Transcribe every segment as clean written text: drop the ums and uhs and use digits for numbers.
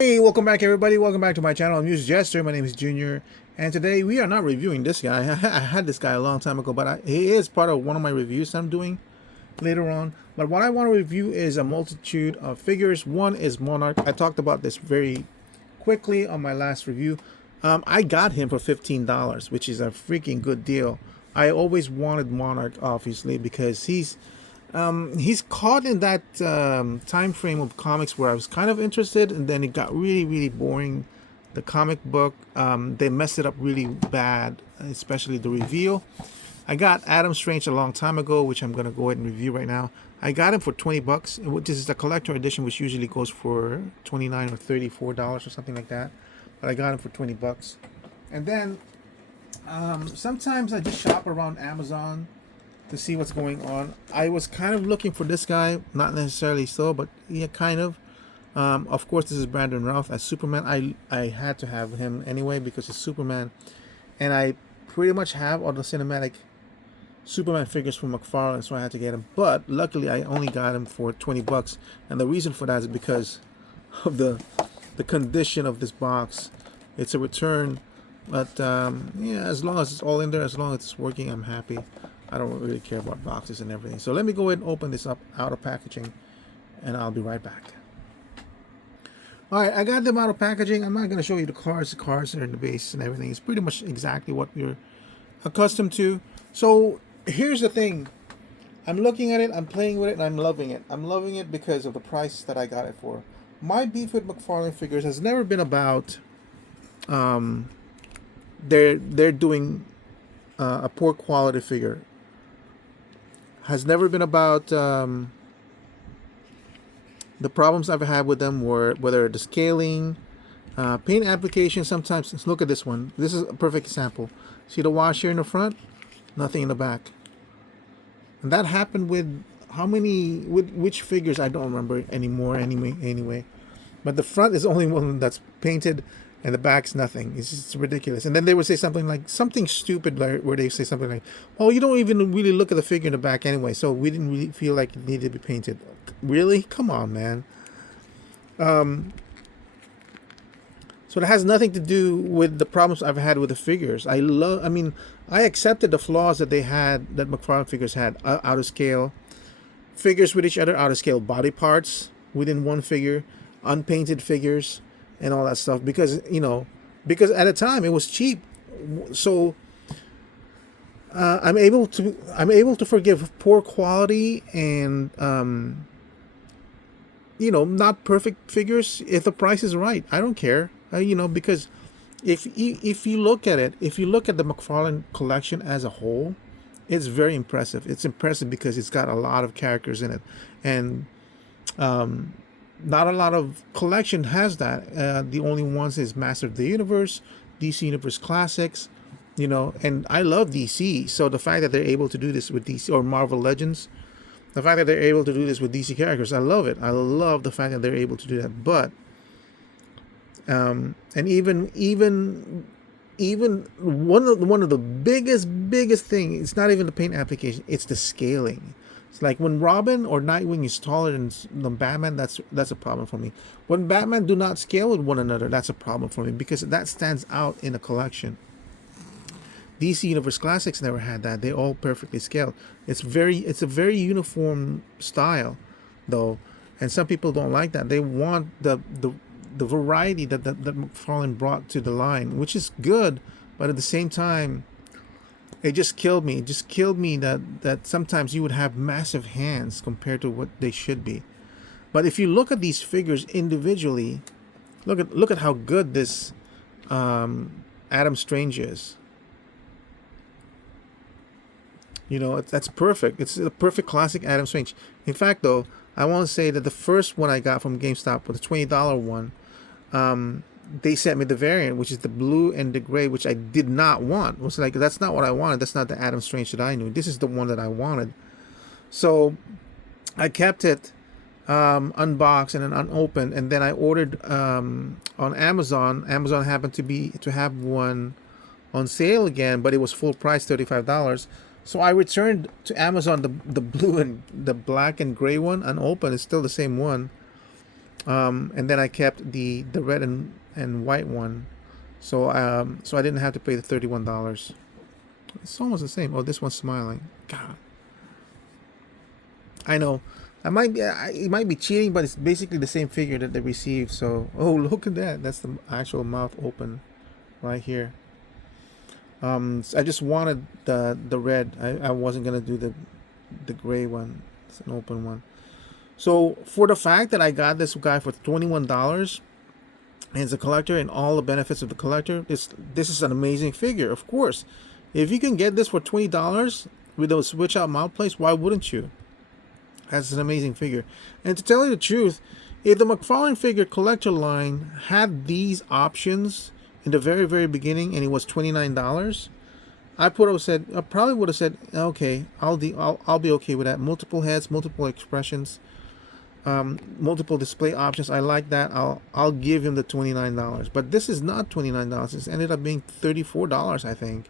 Hey, welcome back everybody. Welcome back to my channel. AmusedJester. My name is Junior, and today we are not reviewing this guy. I had this guy a long time ago, but he is part of one of my reviews I'm doing later on. But what I want to review is a multitude of figures. One is Monarch. I talked about this very quickly on my last review. I got him for $15, which is a freaking good deal. I always wanted Monarch, obviously, because he's caught in that time frame of comics where I was kind of interested, and then it got really boring. The comic book, they messed it up really bad, especially the reveal. I got Adam Strange a long time ago, which I'm gonna go ahead and review right now. I got him for $20, which is the collector edition, which usually goes for $29 or $34 or something like that. But I got him for $20, and then sometimes I just shop around Amazon to see what's going on. I was kind of looking for this guy, not necessarily so, but yeah, kind of. Of course, this is Brandon Routh as Superman. I had to have him anyway because it's Superman, and I pretty much have all the cinematic Superman figures from McFarlane, so I had to get him. But luckily, I only got him for $20, and the reason for that is because of the condition of this box. It's a return, but yeah, as long as it's all in there, as long as it's working, I'm happy. I don't really care about boxes and everything. So let me go ahead and open this up out of packaging, and I'll be right back. All right, I got them out of packaging. I'm not going to show you the cards. The cards are in the base and everything. It's pretty much exactly what we're accustomed to. So here's the thing. I'm looking at it, I'm playing with it, and I'm loving it. I'm loving it because of the price that I got it for. My beef with McFarlane figures has never been about they're doing a poor quality figure. Has never been about the problems I've had with them were whether the scaling, paint application. Sometimes look at this one. This is a perfect example. See the wash here in the front, nothing in the back, and that happened with how many? With which figures I don't remember anymore. Anyway, but the front is the only one that's painted, and the back's nothing. It's just ridiculous. And then they would say something stupid, like where they say something like, "Well, you don't even really look at the figure in the back anyway, so we didn't really feel like it needed to be painted." Really? Come on, man. So it has nothing to do with the problems I've had with the figures. I mean, I accepted the flaws that they had, that McFarlane figures had, out of scale figures with each other, out of scale body parts within one figure, unpainted figures, and all that stuff, because because at the time it was cheap. So I'm able to forgive poor quality and not perfect figures if the price is right. I don't care, because if you look at it, if you look at the McFarlane collection as a whole, it's very impressive. It's impressive because it's got a lot of characters in it, and not a lot of collection has that. The only ones is Master of the Universe, DC Universe Classics, and I love DC. So the fact that they're able to do this with DC or Marvel Legends, the fact that they're able to do this with DC characters, I love it. I love the fact that they're able to do that. But and even one of the biggest thing, it's not even the paint application, it's the scaling. It's like when Robin or Nightwing is taller than Batman, that's a problem for me. When Batman do not scale with one another, that's a problem for me, because that stands out in a collection. DC Universe Classics never had that. They all perfectly scaled. It's a very uniform style, though, and some people don't like that. They want the variety that McFarlane brought to the line, which is good, but at the same time, it just killed me. It just killed me that sometimes you would have massive hands compared to what they should be. But if you look at these figures individually, look at how good this Adam Strange is. That's perfect. It's a perfect classic Adam Strange. In fact, though, I want to say that the first one I got from GameStop was the $20 one. They sent me the variant, which is the blue and the gray, which I did not want. It was like, that's not what I wanted. That's not the Adam Strange that I knew. This is the one that I wanted. So I kept it unboxed and then unopened, and then I ordered on Amazon. Amazon happened to have one on sale again, but it was full price, $35. So I returned to Amazon the blue and the black and gray one unopened. It's still the same one. And then I kept the red and white one, so so I didn't have to pay the $31. It's almost the same. Oh, this one's smiling. God, I know. I might be, it might be cheating, but it's basically the same figure that they received. So, oh, look at that. That's the actual mouth open right here. I just wanted the red. I wasn't gonna do the gray one. It's an open one. So for the fact that I got this guy for $21 and it's a collector and all the benefits of the collector, this is an amazing figure. Of course, if you can get this for $20 with those switch out mount plates, why wouldn't you? That's an amazing figure. And to tell you the truth, if the McFarlane figure collector line had these options in the very beginning and it was $29, I probably would have said, okay, I'll be okay with that. Multiple heads, multiple expressions, multiple display options. I like that. I'll give him the $29. But this is not $29. It's ended up being $34, I think.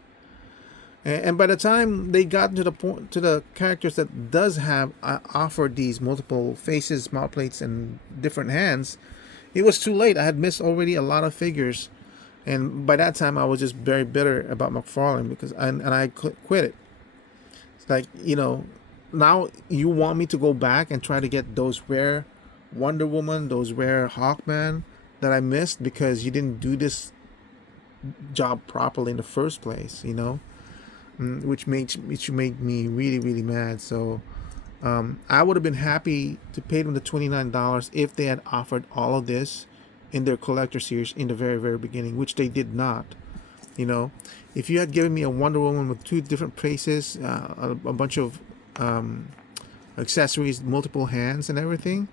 And by the time they got to the characters that does have offered these multiple faces, mount plates, and different hands, it was too late. I had missed already a lot of figures, and by that time I was just very bitter about McFarlane because I quit it. It's like, now you want me to go back and try to get those rare Wonder Woman, those rare Hawkman that I missed because you didn't do this job properly in the first place, which made me really mad. So I would have been happy to pay them the $29 if they had offered all of this in their collector series in the very beginning, which they did not. If you had given me a Wonder Woman with 2 different faces, a bunch of accessories, multiple hands and everything,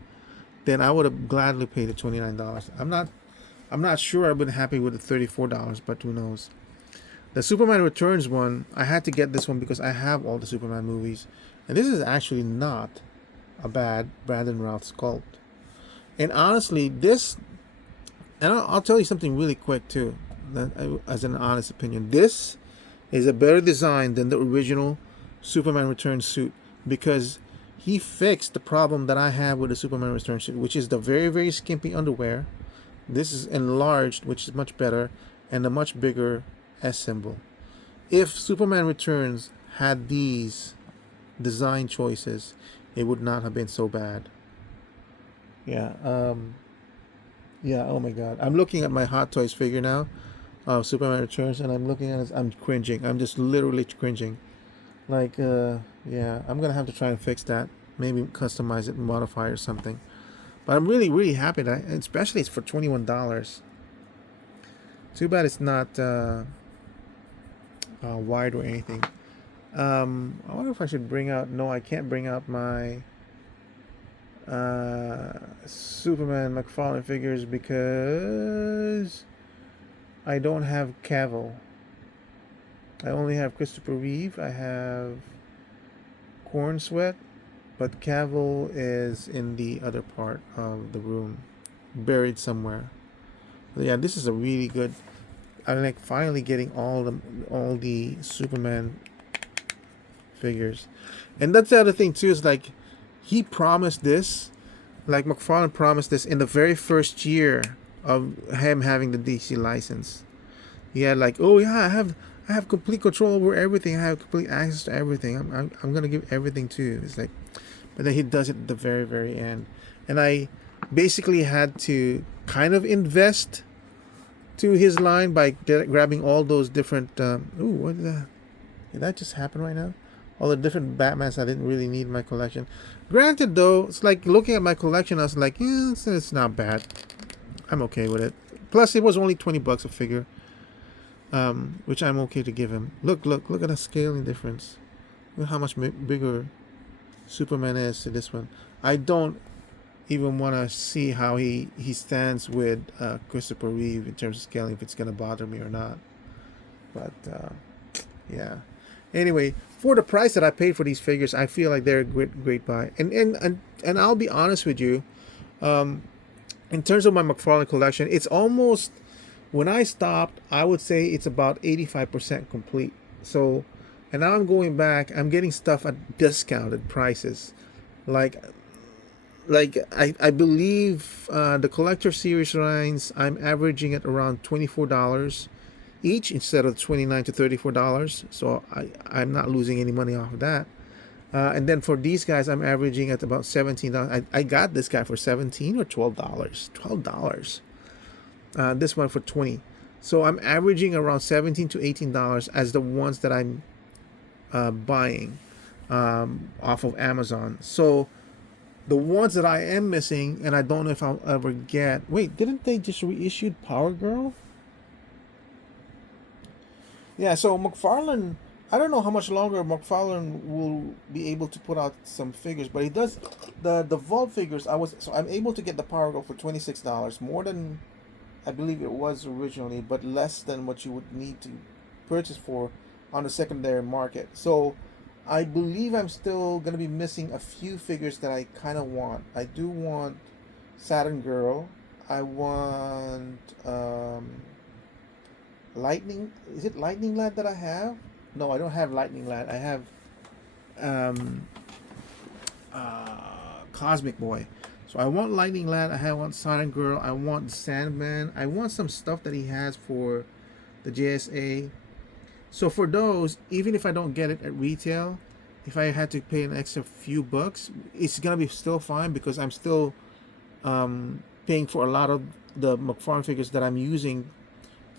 then I would have gladly paid the $29. I'm not sure I've been happy with the $34, but who knows. The Superman Returns one, I had to get this one because I have all the Superman movies. And this is actually not a bad Brandon Routh sculpt. And honestly, and I'll tell you something really quick too, as an honest opinion. This is a better design than the original Superman Returns suit because he fixed the problem that I have with the Superman Returns suit, which is the very skimpy underwear. This is enlarged, which is much better, and a much bigger S symbol. If Superman Returns had these design choices, it would not have been so bad. Yeah. Oh my God. I'm looking at my Hot Toys figure now of Superman Returns, and I'm looking at it. I'm cringing. I'm just literally cringing. Like, yeah. I'm gonna have to try and fix that. Maybe customize it and modify it or something. But I'm really happy that, especially it's for $21. Too bad it's not wide or anything. I wonder if I should bring out. No, I can't bring out my Superman McFarlane figures because I don't have Cavill. I only have Christopher Reeve. I have Corn Sweat, but Cavill is in the other part of the room, buried somewhere. But yeah, this is a really good. I'm like finally getting all the Superman figures, and that's the other thing too. Is like he promised this, like McFarlane promised this in the very first year of him having the DC license. He had like, oh yeah, I have complete control over everything. I have complete access to everything. I'm gonna give everything to you. It's like, but then he does it at the very end, and I basically had to kind of invest to his line by grabbing all those different. What did that just happen right now? All the different Batmans I didn't really need in my collection. Granted, though, it's like looking at my collection, I was like, yeah, it's not bad. I'm okay with it. Plus, it was only $20 a figure, which I'm okay to give him. Look at the scaling difference. Look how much bigger Superman is to this one. I don't even want to see how he stands with Christopher Reeve in terms of scaling, if it's going to bother me or not. But yeah. Anyway, for the price that I paid for these figures, I feel like they're a great buy. And I'll be honest with you, in terms of my McFarlane collection, it's almost, when I stopped, I would say it's about 85% complete. So, and now I'm going back, I'm getting stuff at discounted prices. Like, like I believe the collector series lines I'm averaging at around $24 each instead of $29 to $34. So I'm not losing any money off of that. And then for these guys, I'm averaging at about $17. I got this guy for $17 or $12. $12. This one for $20. So I'm averaging around $17 to $18 as the ones that I'm buying off of Amazon. So the ones that I am missing, and I don't know if I'll ever get. Wait, didn't they just reissued Power Girl? Yeah, so McFarlane, I don't know how much longer McFarlane will be able to put out some figures, but he does the vault figures. I'm able to get the Power Girl for $26, more than I believe it was originally, but less than what you would need to purchase for on the secondary market. So I believe I'm still gonna be missing a few figures that I kind of want. I do want Saturn Girl. I want Lightning. Is it Lightning Lad that I have? No, I don't have Lightning Lad. I have um, Cosmic Boy. So I want Lightning Lad. I want Sonic Girl. I want Sandman. I want some stuff that he has for the JSA. So for those, even if I don't get it at retail, if I had to pay an extra few bucks, it's gonna be still fine because I'm still paying for a lot of the McFarlane figures that I'm using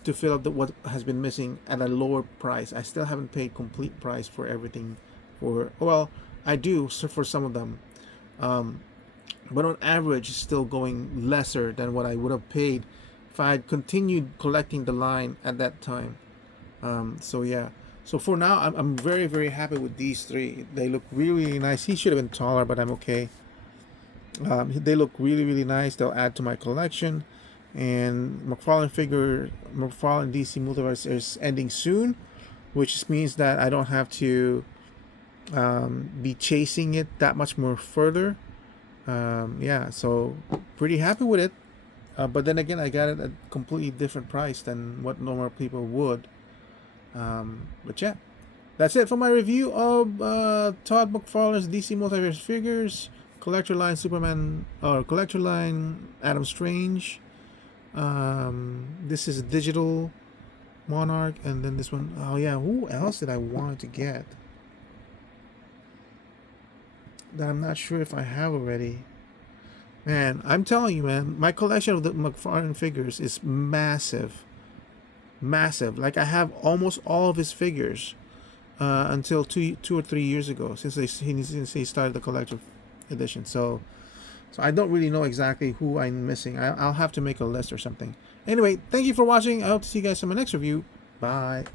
to fill up what has been missing at a lower price. I still haven't paid complete price for everything. Well, I do for some of them, but on average, it's still going lesser than what I would have paid if I had continued collecting the line at that time. So yeah. So for now, I'm very, very happy with these three. They look really, really nice. He should have been taller, but I'm okay. They look really, really nice. They'll add to my collection. And McFarlane DC Multiverse is ending soon, which means that I don't have to be chasing it that much more further. Yeah, so pretty happy with it. But then again, I got it at a completely different price than what normal people would. But yeah, that's it for my review of Todd McFarlane's DC Multiverse figures, collector line Superman, or collector line Adam Strange. This is a digital Monarch, and then this one, oh yeah, who else did I want to get that I'm not sure if I have already? Man, I'm telling you, man, my collection of the McFarlane figures is massive. Massive. Like I have almost all of his figures until two or 3 years ago, since he started the collector edition. So I don't really know exactly who I'm missing. I'll have to make a list or something. Anyway, thank you for watching. I hope to see you guys in my next review. Bye.